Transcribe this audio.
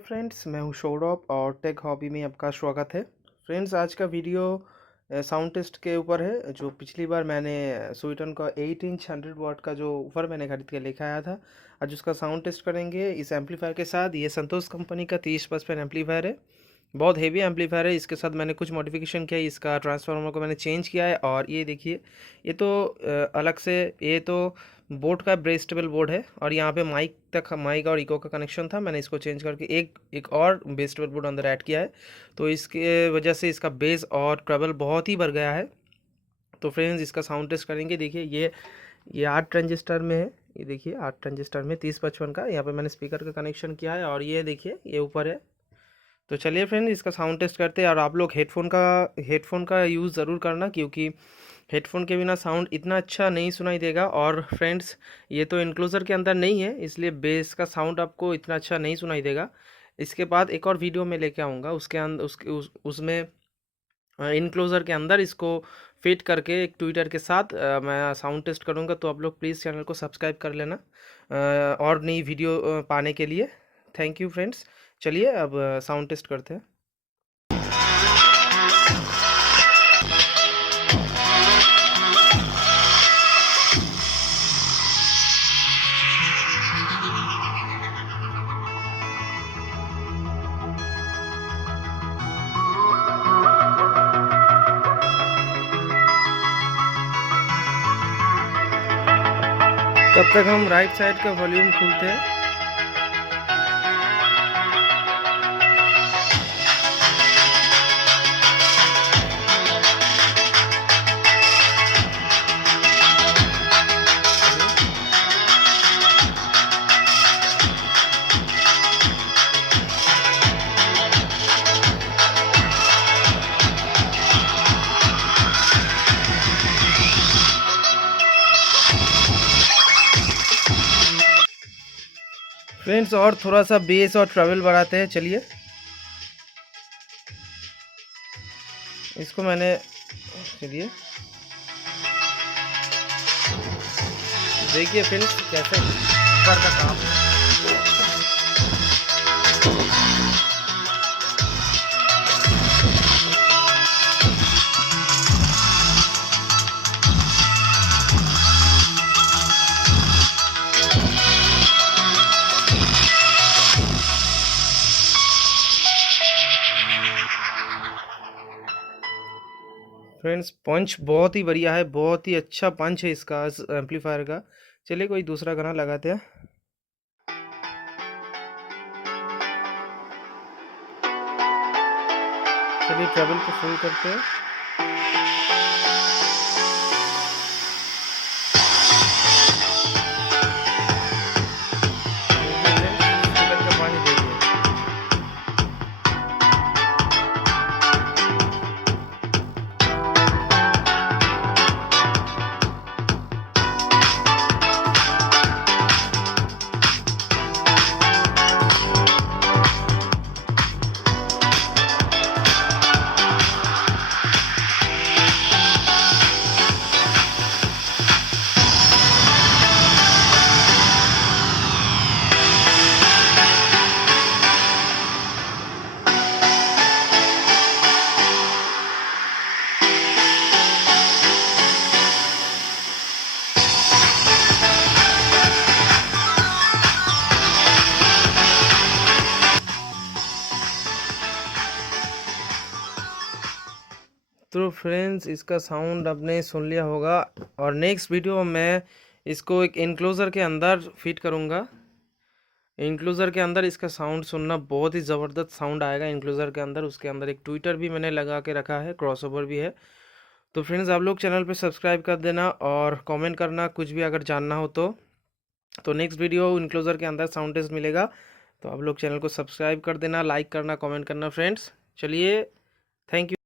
Friends, मैं हूं सौरभ और टेक हॉबी में आपका स्वागत है। फ्रेंड्स, आज का वीडियो साउंड टेस्ट के ऊपर है। जो पिछली बार मैंने स्वीटन का 8 इंच 100 वाट का जो ऊपर मैंने खरीद के लेके आया था, आज उसका साउंड टेस्ट करेंगे इस एम्पलीफायर के साथ। ये संतोष कंपनी का 3055 एम्पलीफायर है। बहुत हेवी एम्पलीफायर है। इसके साथ मैंने कुछ मॉडिफिकेशन किया है। इसका ट्रांसफार्मर को मैंने चेंज किया है। और ये देखिए, ये तो अलग से ये तो बोट का ब्रेस्टेबल बोर्ड है। और यहाँ पे माइक और इको का कनेक्शन था। मैंने इसको चेंज करके एक और ब्रेस्टेबल बोर्ड अंदर ऐड किया है। तो इसके वजह से इसका बेस और ट्रबल बहुत ही बढ़ गया है। तो फ्रेंड्स, इसका साउंड टेस्ट करेंगे। देखिए, ये 8 ट्रांजिस्टर में है। ये देखिए, 8 ट्रांजिस्टर में 3055 का यहाँ पे मैंने स्पीकर का कनेक्शन किया है। और ये देखिए, ये ऊपर है। तो चलिए फ्रेंड, इसका साउंड टेस्ट करते हैं। और आप लोग हेडफोन का यूज़ ज़रूर करना, क्योंकि हेडफोन के बिना साउंड इतना अच्छा नहीं सुनाई देगा। और फ्रेंड्स, ये तो इनक्लोज़र के अंदर नहीं है, इसलिए बेस का साउंड आपको इतना अच्छा नहीं सुनाई देगा। इसके बाद एक और वीडियो में लेके आऊँगा, उसके अंदर उसमें इनक्लोज़र के अंदर इसको फिट करके एक ट्विटर के साथ मैं साउंड टेस्ट करूँगा। तो आप लोग प्लीज़ चैनल को सब्सक्राइब कर लेना और नई वीडियो पाने के लिए। Thank you friends. चलिए अब साउंड टेस्ट करते हैं। तब तक हम राइट साइड का वॉल्यूम खोलते हैं। फ्रेंड्स, और थोड़ा सा बेस और ट्रबल बढ़ाते हैं। चलिए, इसको मैंने चलिए देखिए फ्रेंड्स कैसे ऊपर का काम है। फ्रेंड्स, पंच बहुत ही बढ़िया है, बहुत ही अच्छा पंच है इसका एम्पलीफायर का। चलिए कोई दूसरा गाना लगाते हैं। चलिए ट्रबल को फुल करते हैं। स्पीकर का पानी देखिए। तो फ्रेंड्स, इसका साउंड आपने सुन लिया होगा। और नेक्स्ट वीडियो में इसको एक इनक्लोज़र के अंदर फिट करूँगा। इनक्लोज़र के अंदर इसका साउंड सुनना बहुत ही ज़बरदस्त साउंड आएगा इनक्लोज़र के अंदर। उसके अंदर एक ट्विटर भी मैंने लगा के रखा है, क्रॉसओवर भी है। तो फ्रेंड्स, आप लोग चैनल पे सब्सक्राइब कर देना और कमेंट करना कुछ भी अगर जानना हो तो नेक्स्ट वीडियो इनक्लोज़र के अंदर साउंड टेस्ट मिलेगा। तो आप लोग चैनल को सब्सक्राइब कर देना, लाइक करना, कमेंट करना फ्रेंड्स। चलिए, थैंक यू।